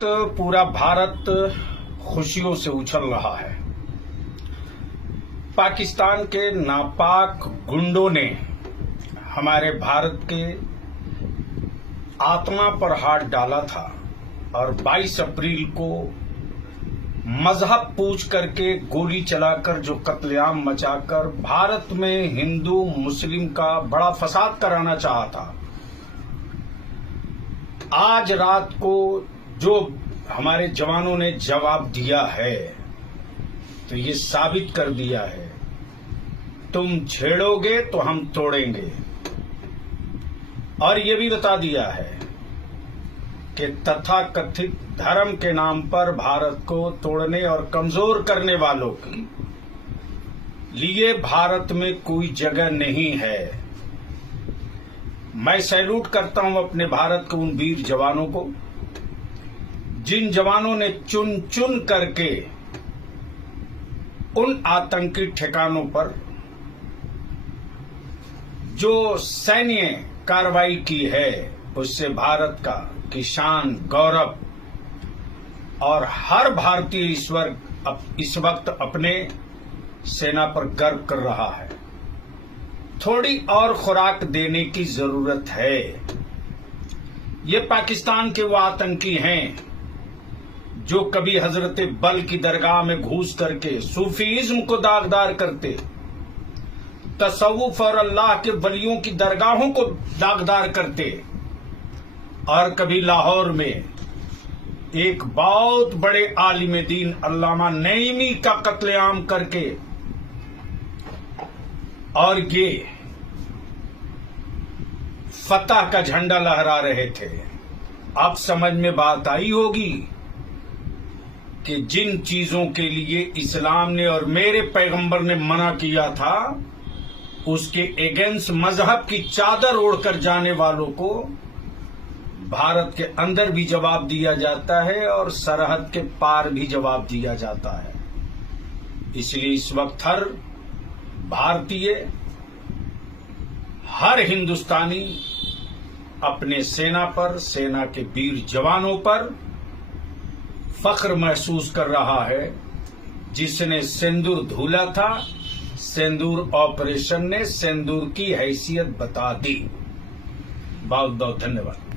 पूरा भारत खुशियों से उछल रहा है। पाकिस्तान के नापाक गुंडों ने हमारे भारत के आत्मा पर हाथ डाला था और 22 अप्रैल को मजहब पूछ करके गोली चलाकर जो कत्लेआम मचाकर भारत में हिंदू मुस्लिम का बड़ा फसाद कराना चाहा था, आज रात को जो हमारे जवानों ने जवाब दिया है तो ये साबित कर दिया है, तुम छेड़ोगे तो हम तोड़ेंगे। और ये भी बता दिया है कि तथाकथित धर्म के नाम पर भारत को तोड़ने और कमजोर करने वालों के लिए भारत में कोई जगह नहीं है। मैं सैल्यूट करता हूं अपने भारत के उन वीर जवानों को, जिन जवानों ने चुन चुन करके उन आतंकी ठिकानों पर जो सैन्य कार्रवाई की है, उससे भारत का की शान, गौरव और हर भारतीय इस वक्त अपने सेना पर गर्व कर रहा है। थोड़ी और खुराक देने की जरूरत है। ये पाकिस्तान के वो आतंकी हैं जो कभी हजरत बल की दरगाह में घुस करके सूफीज्म को दागदार करते, तसव्वुफ और अल्लाह के वलियों की दरगाहों को दागदार करते, और कभी लाहौर में एक बहुत बड़े आलिम दीन अल्लामा नईमी का कत्लेआम करके और ये फतह का झंडा लहरा रहे थे। अब समझ में बात आई होगी कि जिन चीजों के लिए इस्लाम ने और मेरे पैगंबर ने मना किया था, उसके अगेंस्ट मजहब की चादर ओढ़कर जाने वालों को भारत के अंदर भी जवाब दिया जाता है और सरहद के पार भी जवाब दिया जाता है। इसलिए इस वक्त हर भारतीय, हर हिंदुस्तानी अपने सेना पर, सेना के वीर जवानों पर फख्र महसूस कर रहा है, जिसने सिंदूर धुला था। सिंदूर ऑपरेशन ने सिंदूर की हैसियत बता दी। बहुत बहुत धन्यवाद।